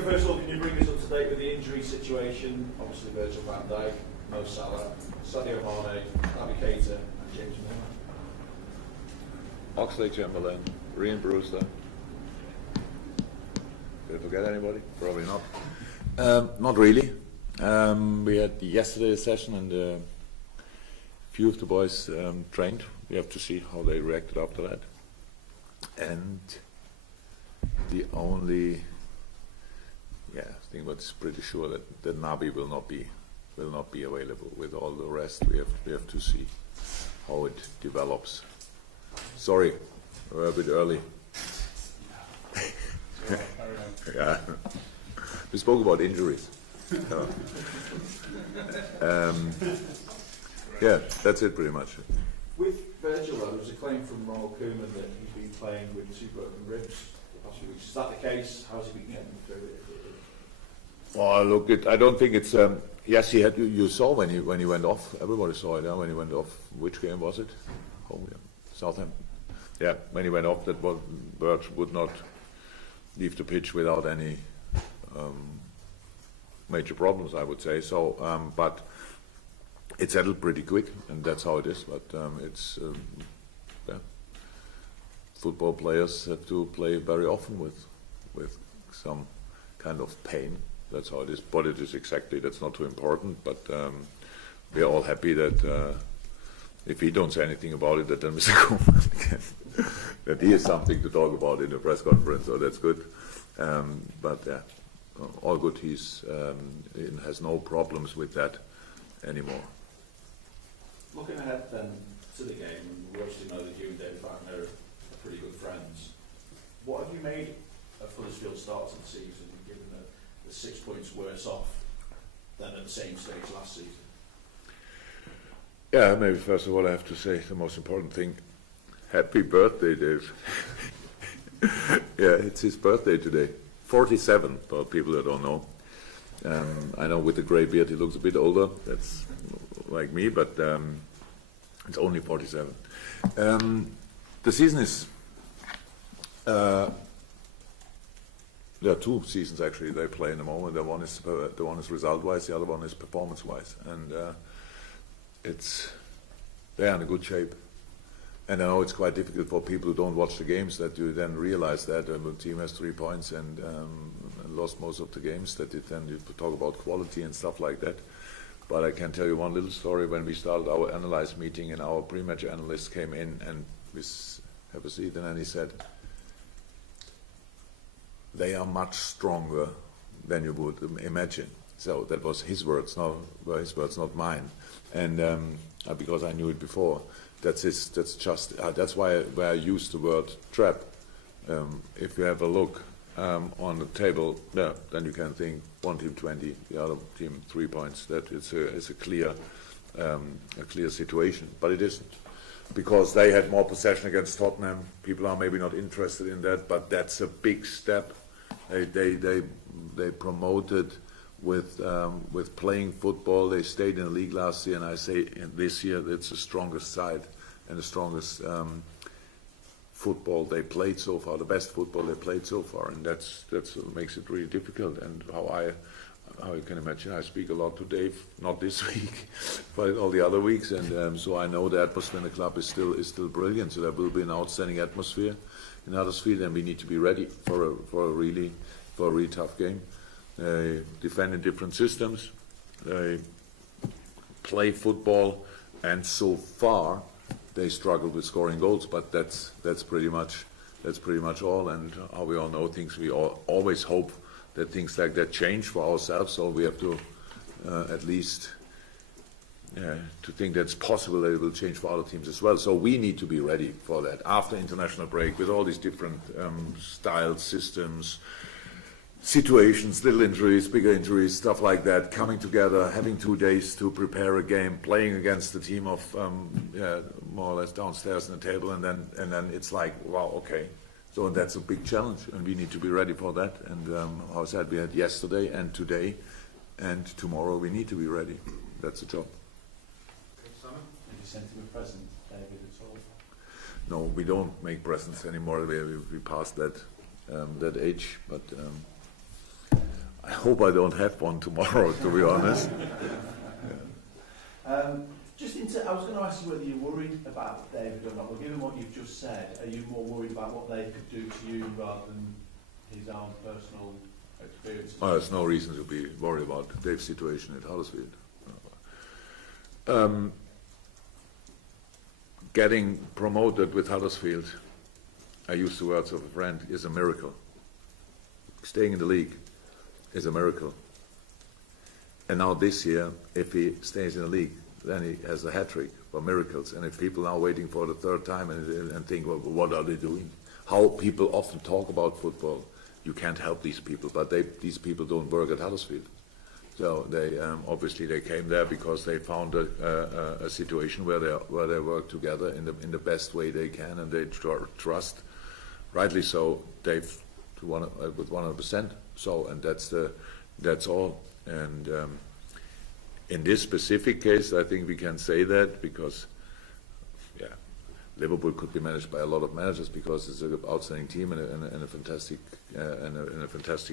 Jurgen, first of all, can you bring us up to date with the injury situation? Obviously, Virgil van Dijk, Mo Salah, Sadio Mane, Naby Keita, and James Milner. Oxlade-Chamberlain, Ryan Brewster. Did I forget anybody? Probably not. Not really. We had yesterday a session and a few of the boys trained. We have to see how they reacted after that. And the only thing that's pretty sure that Naby will not be available. With all the rest, we have to see how it develops. Sorry, we're a bit early. Yeah, we spoke about injuries. Yeah, that's it pretty much. With Virgil, there was a claim from Ronald Koeman that he's been playing with 2 broken ribs the past few weeks. Is that the case? How's he been getting through it? Well, look, I don't think it's. Yes, he had. You saw when he went off. Everybody saw it. When he went off. Which game was it? Oh, yeah, Southampton. Yeah, when he went off, that Birch would not leave the pitch without any major problems, I would say. So, but it settled pretty quick, and that's how it is. But it's football players have to play very often with some kind of pain. That's how it is. But it is exactly. That's not too important. But we are all happy that if he don't say anything about it, that then Mr. Koeman can. That he has something to talk about in the press conference, so that's good. But yeah, all good. He has no problems with that anymore. Looking ahead then to the game, we obviously know that you and David Wagner are pretty good friends. What have you made of Hudisfield's start to the season, given that the 6 points worse off than at the same stage last season? Yeah, maybe first of all I have to say the most important thing. Happy birthday, Dave. Yeah, it's his birthday today. 47, for people that don't know. I know with the grey beard he looks a bit older. That's like me, but it's only 47. The season is... there are 2 seasons actually they play in the moment. The one is result-wise, the other one is performance-wise. And they're in a good shape. And I know it's quite difficult for people who don't watch the games that you then realize that the team has 3 points and lost most of the games. That then you talk about quality and stuff like that. But I can tell you one little story. When we started our analyze meeting and our pre-match analyst came in and we have a seat, and then he said, "They are much stronger than you would imagine." So that was his words, not mine. And because I knew it before. That's why I use the word trap. If you have a look on the table, yeah, then you can think one team 20, the other team 3 points. That it's a clear situation, but it isn't, because they had more possession against Tottenham. People are maybe not interested in that, but that's a big step. They promoted with playing football. They stayed in the league last year, and I say this year it's the strongest side and the strongest football they played so far, the best football they played so far, and that's what makes it really difficult. And how you can imagine, I speak a lot to Dave, not this week, but all the other weeks, and so I know the atmosphere in the club is still brilliant. So there will be an outstanding atmosphere in Huddersfield, and we need to be ready for a really tough game. Defend in different systems, play football, and so far they struggle with scoring goals. But that's pretty much all. And how we all know things, we always hope that things like that change for ourselves. So we have to at least to think that's possible that it will change for other teams as well. So we need to be ready for that after international break with all these different styles, systems, situations, little injuries, bigger injuries, stuff like that, coming together, having 2 days to prepare a game, playing against the team of more or less downstairs in the table, and then it's like, wow, okay. So that's a big challenge, and we need to be ready for that. And how I said, we had yesterday and today, and tomorrow we need to be ready. That's the job. Have you sent him a present, David, at all? No, we don't make presents anymore. We passed that age, but. I hope I don't have one tomorrow, to be honest. I was going to ask you whether you're worried about David or not. Well, given what you've just said, are you more worried about what they could do to you rather than his own personal experience? Oh, there's no reason to be worried about Dave's situation at Huddersfield. Getting promoted with Huddersfield, I use the words of a friend, is a miracle. Staying in the league is a miracle. And now this year, if he stays in the league, then he has a hat-trick for miracles. And if people are waiting for the third time and think, well, what are they doing? How people often talk about football, you can't help these people, but these people don't work at Huddersfield. So they obviously they came there because they found a situation where they work together in the best way they can, and they trust, rightly so, Dave with 100%. So, and that's all. And in this specific case, I think we can say that because, yeah, Liverpool could be managed by a lot of managers because it's an outstanding team and a fantastic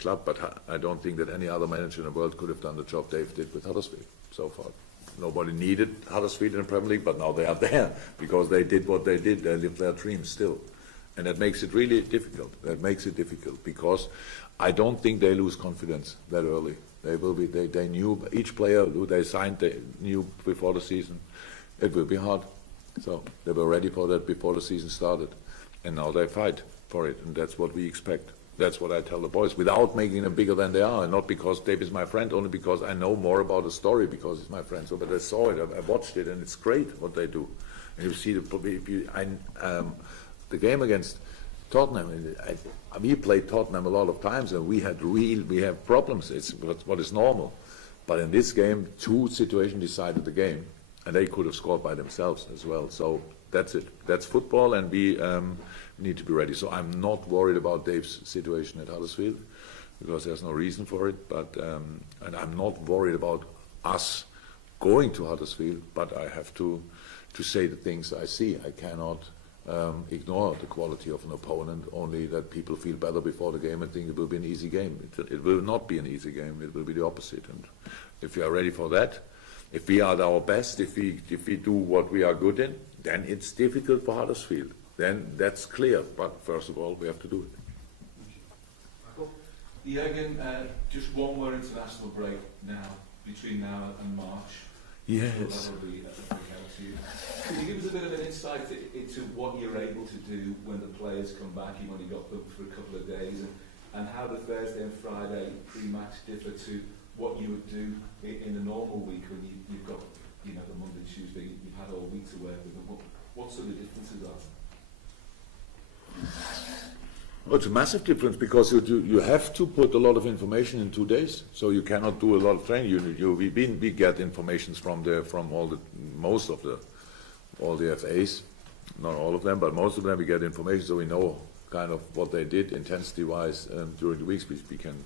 club. But I don't think that any other manager in the world could have done the job Dave did with Huddersfield so far. Nobody needed Huddersfield in the Premier League, but now they are there because they did what they did. They lived their dreams still, and that makes it really difficult. That makes it difficult because I don't think they lose confidence that early. They will be. They knew each player who they signed. They knew before the season it will be hard. So they were ready for that before the season started, and now they fight for it, and that's what we expect. That's what I tell the boys, without making them bigger than they are, and not because Dave is my friend, only because I know more about the story because he's my friend. So, but I saw it, I watched it, and it's great what they do. And you see the game against Tottenham. We played Tottenham a lot of times, and we have problems. It's what is normal. But in this game, two situations decided the game, and they could have scored by themselves as well. So that's it. That's football, and we need to be ready. So I'm not worried about Dave's situation at Huddersfield because there's no reason for it. But and I'm not worried about us going to Huddersfield. But I have to say the things I see. I cannot ignore the quality of an opponent, only that people feel better before the game and think it will be an easy game. It will not be an easy game. It will be the opposite. And if we are ready for that, if we are at our best, if we do what we are good in, then it's difficult for Huddersfield. Then that's clear. But first of all, we have to do it. Jurgen, just one more international break now, between now and March. Yes. So that'll be a big help to you. Can you give us a bit of an insight into what you're able to do when the players come back? You've only got them for a couple of days, and how the Thursday and Friday pre-match differ to what you would do in a normal week when you've got, the Monday, Tuesday, you've had all week to work with them. What sort of differences are there? Well, it's a massive difference because you have to put a lot of information in 2 days, so you cannot do a lot of training. We get information from most of all the FAs, not all of them, but most of them. We get information, so we know kind of what they did intensity-wise during the weeks. We can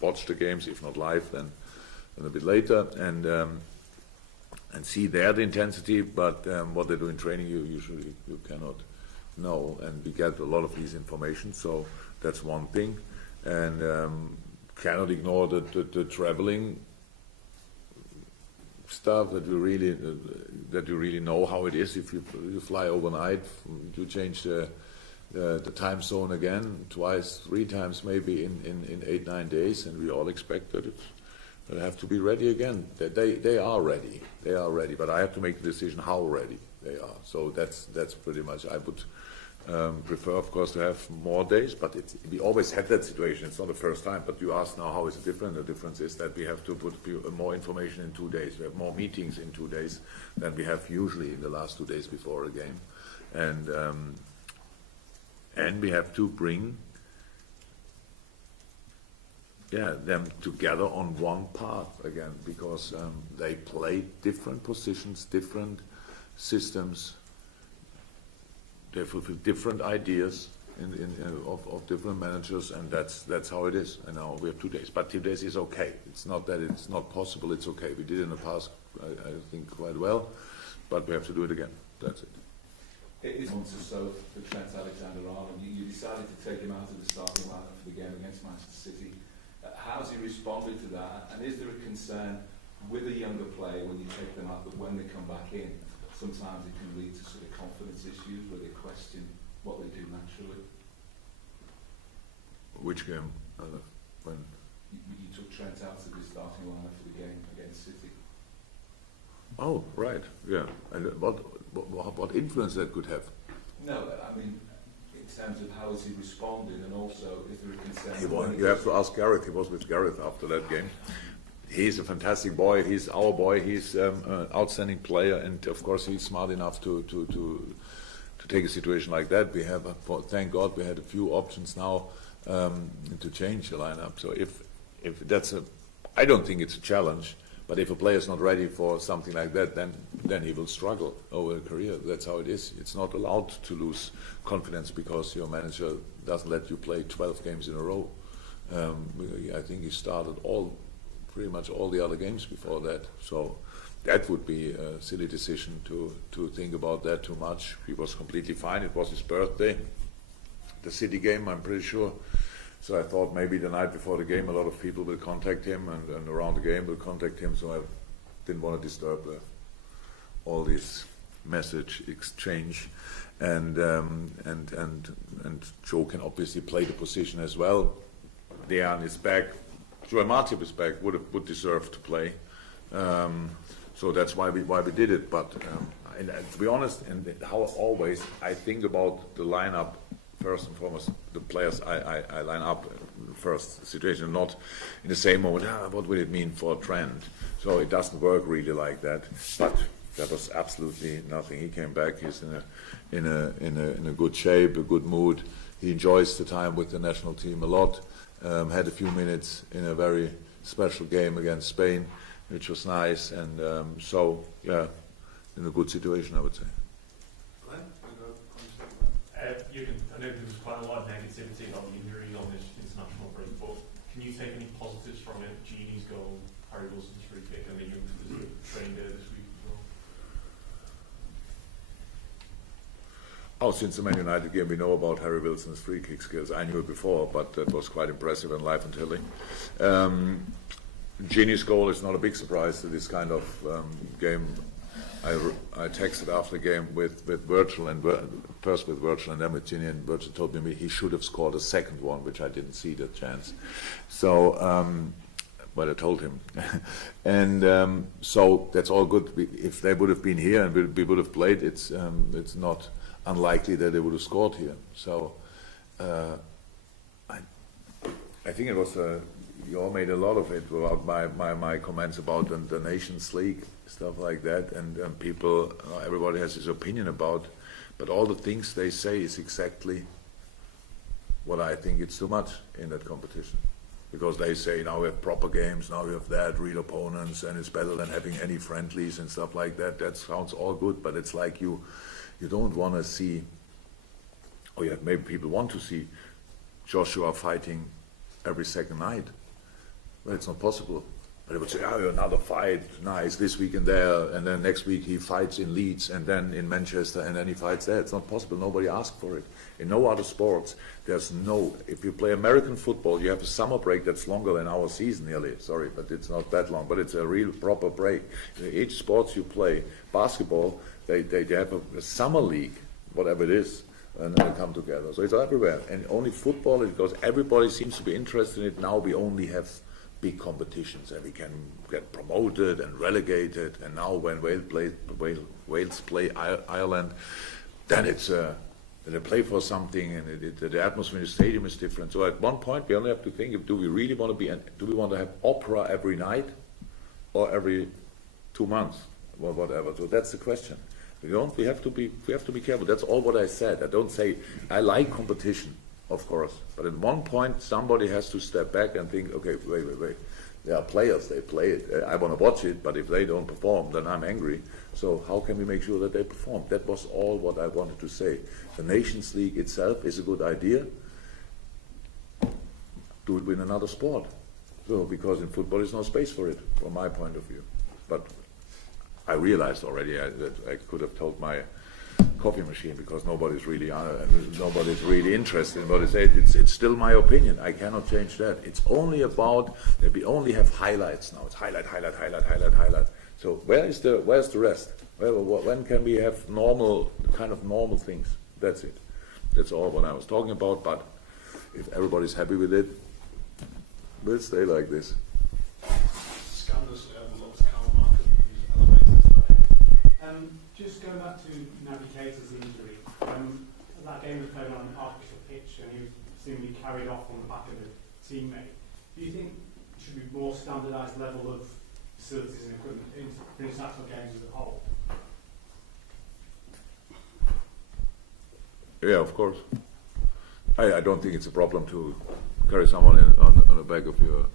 watch the games, if not live, then a bit later, and see their intensity. But what they do in training, you cannot know, and we get a lot of these information, so that's one thing. And cannot ignore the traveling stuff that you really know how it is. If you fly overnight, you change the time zone again twice, 3 times maybe in 8-9 days, and we all expect that they have to be ready again. They are ready, but I have to make the decision how ready they are. So that's pretty much. I would prefer, of course, to have more days, but we always have that situation. It's not the first time, but you ask now how is it different. The difference is that we have to put more information in 2 days. We have more meetings in 2 days than we have usually in the last 2 days before a game, and we have to bring them together on one path again, because they play different positions, different systems. They fulfill different ideas of different managers, and that's how it is. And now we have 2 days, but 2 days is okay. It's not that it's not possible. It's okay. We did it in the past, I think, quite well, but we have to do it again. That's it. It is months or so for Trent Alexander-Arnold. You decided to take him out of the starting lineup for the game against Manchester City. How's he responded to that? And is there a concern with a younger player when you take them out that when they come back in, sometimes it can lead to sort of confidence issues where they question what they do naturally? Which game? When? You took Trent out of the starting lineup for the game against City. Oh, right, yeah. And what influence that could have? No, I mean, in terms of how has he responded, and also is there a concern? You have to ask Gareth. He was with Gareth after that game. He's a fantastic boy. He's our boy. He's an outstanding player, and of course he's smart enough to take a situation like that. We have, thank God, we had a few options now to change the lineup. So if that's I don't think it's a challenge. But if a player is not ready for something like that, then he will struggle over a career. That's how it is. It's not allowed to lose confidence because your manager doesn't let you play 12 games in a row. I think he started pretty much all the other games before that. So that would be a silly decision to think about that too much. He was completely fine. It was his birthday. The City game, I'm pretty sure. So I thought maybe the night before the game a lot of people will contact him and around the game will contact him, so I didn't want to disturb all this message exchange. And Joe can obviously play the position as well. Dejan is back. Joel Matip is back, would deserve to play. So that's why we did it. But and to be honest, and how always I think about the lineup. First and foremost, the players I line up first situation, not in the same moment. What would it mean for a trend? So it doesn't work really like that. But that was absolutely nothing. He came back. He's in a good shape, a good mood. He enjoys the time with the national team a lot. Had a few minutes in a very special game against Spain, which was nice. And so yeah, in a good situation, I would say. Jurgen, I know there was quite a lot of negativity about the injury on this international break, but can you take any positives from it? Gini's goal, Harry Wilson's free kick, and the youngsters that trained there this week as well? Since the Man United game, we know about Harry Wilson's free kick skills. I knew it before, but that was quite impressive and live and telling. Gini's goal is not a big surprise to this kind of game. I texted after the game with Virgil, and first with Virgil and then with Gini, and Virgil told me he should have scored a second one, which I didn't see the chance. So, but I told him. And so that's all good. If they would have been here and we would have played, it's not unlikely that they would have scored here. So I think it was you all made a lot of it about my comments about the Nations League, stuff like that, and people, everybody has his opinion about, but all the things they say is exactly what I think it's too much in that competition. Because they say now we have proper games, now we have that, real opponents, and it's better than having any friendlies and stuff like that. That sounds all good, but it's like you don't want to see, or yeah, maybe people want to see Joshua fighting every second night. Well, it's not possible. But they would say, another fight, nice, this week and there, and then next week he fights in Leeds, and then in Manchester, and then he fights there. It's not possible. Nobody asked for it. In no other sports, if you play American football, you have a summer break that's longer than our season nearly. Sorry, but it's not that long, but it's a real proper break. In each sports you play, basketball, they have a summer league, whatever it is, and they come together. So it's everywhere. And only football, because everybody seems to be interested in it. Now we only have big competitions, and we can get promoted and relegated. And now when Wales play Ireland, then it's they play for something, and the atmosphere in the stadium is different. So at one point, we only have to think: do we really want to do we want to have opera every night, or every 2 months, or whatever? So that's the question. We have to be careful. That's all what I said. I don't say I like competition. Of course, but at one point somebody has to step back and think, okay, wait. They are players, they play it. I want to watch it, but if they don't perform, then I'm angry. So how can we make sure that they perform? That was all what I wanted to say. The Nations League itself is a good idea. Do it in another sport. So, because in football there's no space for it, from my point of view. But I realized already that I could have told my coffee machine, because nobody's really interested in what I say. It's still my opinion. I cannot change that. It's only about that we only have highlights now. It's highlight. So where's the rest? When can we have normal things? That's it. That's all what I was talking about. But if everybody's happy with it, we'll stay like this. Scandalously overlooked Karl Martin, who's elevated today. Just going back to Naby Keita's injury, that game was played on an artificial pitch and he was seemingly carried off on the back of a teammate. Do you think there should be more standardised level of facilities and equipment in international games as a whole? Yeah, of course. I don't think it's a problem to carry someone on the back of your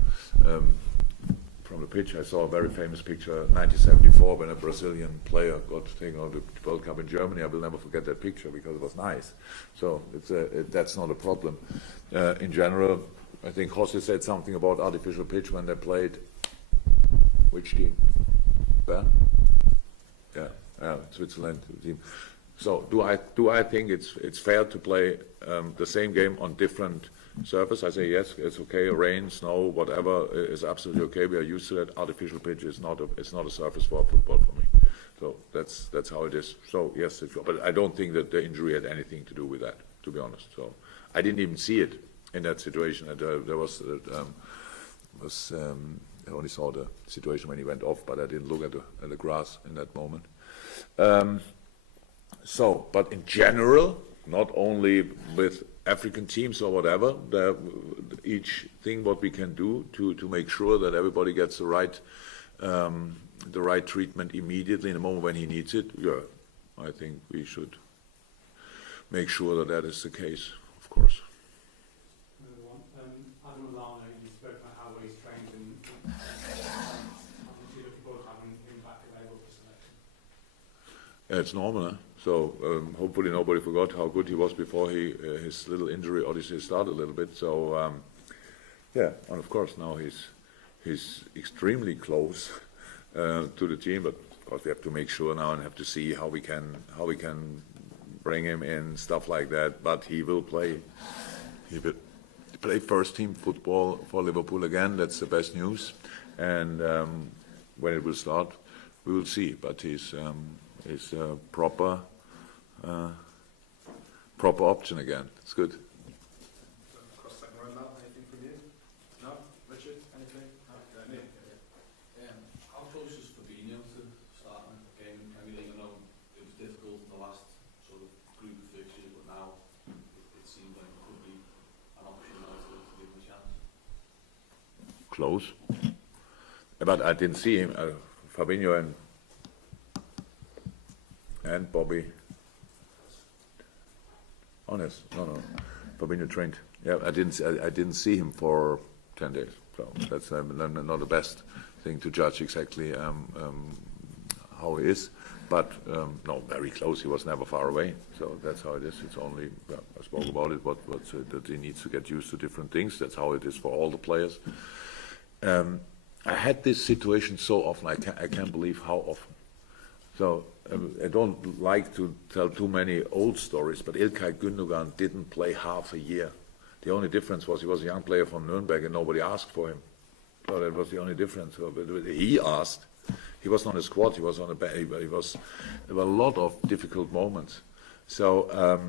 from the pitch. I saw a very famous picture, 1974, when a Brazilian player got taken on the World Cup in Germany. I will never forget that picture because it was nice. So that's not a problem. In general, I think Jose said something about artificial pitch when they played. Which team? Bern? Yeah, Switzerland team. So do I think it's fair to play the same game on different surface? I say yes, it's okay. Rain, snow, whatever is absolutely okay. We are used to that. Artificial pitch is not a surface for football for me. So that's how it is. So yes, but I don't think that the injury had anything to do with that, to be honest. So I didn't even see it in that situation. There was I only saw the situation when he went off, but I didn't look at the grass in that moment. But in general, not only with African teams or whatever, each thing what we can do to make sure that everybody gets the right treatment immediately in the moment when he needs it. Yeah, I think we should make sure that is the case, of course. Another one. Adam Lallana, you spoke about how he's trained and I'm looking forward to having him back available for selection. Yeah, it's normal, huh? So hopefully nobody forgot how good he was before his little injury odyssey started a little bit. So yeah, and of course now he's extremely close to the team. But of course we have to make sure now and have to see how we can bring him in, stuff like that. But he will play. He will play first team football for Liverpool again. That's the best news. And when it will start, we will see. But he's a proper option again. It's good. Cross-second row now, anything from you? No? Richard, anything? No? How close is Fabinho to starting a game in Premier League? I know it was difficult in the last sort of group of fixtures, but now it seems like it could be an option now to give him a chance. Close. But I didn't see him. Fabinho and Bobby. Honest, no. Fabinho trained. Yeah, I didn't see him for 10 days. So that's not the best thing to judge exactly how he is. But no, very close. He was never far away. So that's how it is. It's only I spoke about it. That he needs to get used to different things. That's how it is for all the players. I had this situation so often. I can't believe how often. So I don't like to tell too many old stories, but İlkay Gündoğan didn't play half a year. The only difference was he was a young player from Nuremberg and nobody asked for him. So that was the only difference. So, but he asked. He was not on the squad. He was on the bench. There were a lot of difficult moments. So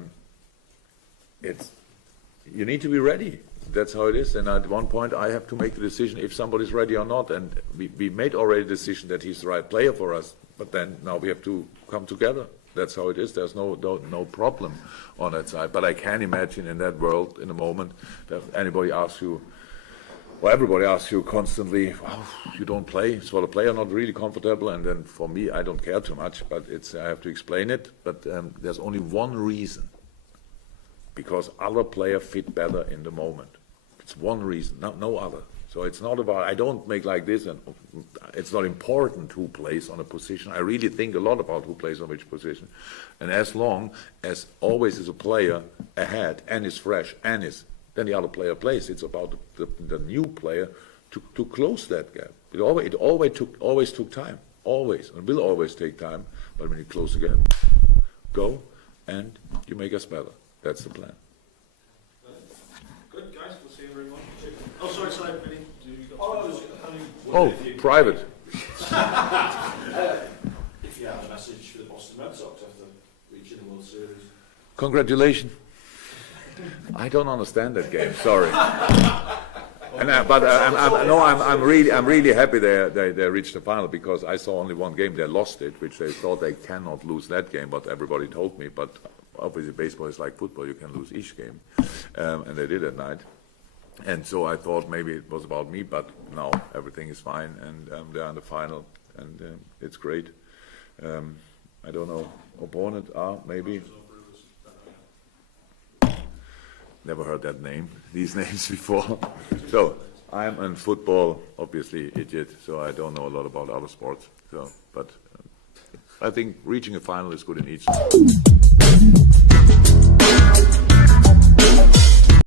you need to be ready. That's how it is. And at one point, I have to make the decision if somebody's ready or not. And we made already the decision that he's the right player for us. But then now we have to come together. That's how it is. There's no problem on that side. But I can imagine in that world, in a moment, that anybody asks you, or everybody asks you constantly, oh, you don't play. It's for the player not really comfortable. And then for me, I don't care too much. But I have to explain it. But there's only one reason. Because other players fit better in the moment. It's one reason, no other. So it's not about, I don't make like this, and it's not important who plays on a position. I really think a lot about who plays on which position. And as long as always is a player ahead and is fresh and then the other player plays. It's about the new player to close that gap. It always took time, always, and will always take time. But when you close again, go, and you make us better. That's the plan. Good, guys. We'll see you very much. Oh, sorry, Vinny. Private. If you have a message for the Boston Red Sox after reaching the World Series. Congratulations. I don't understand that game. Sorry. I'm really happy they reached the final, because I saw only one game. They lost it, which they thought they cannot lose that game. But everybody told me. But obviously, baseball is like football; you can lose each game, and they did at night. And so I thought maybe it was about me, but now everything is fine, and they're in the final, and it's great. I don't know, opponent maybe. Never heard that name, these names before. So I'm in football, obviously idiot, so I don't know a lot about other sports. So, but I think reaching a final is good in each.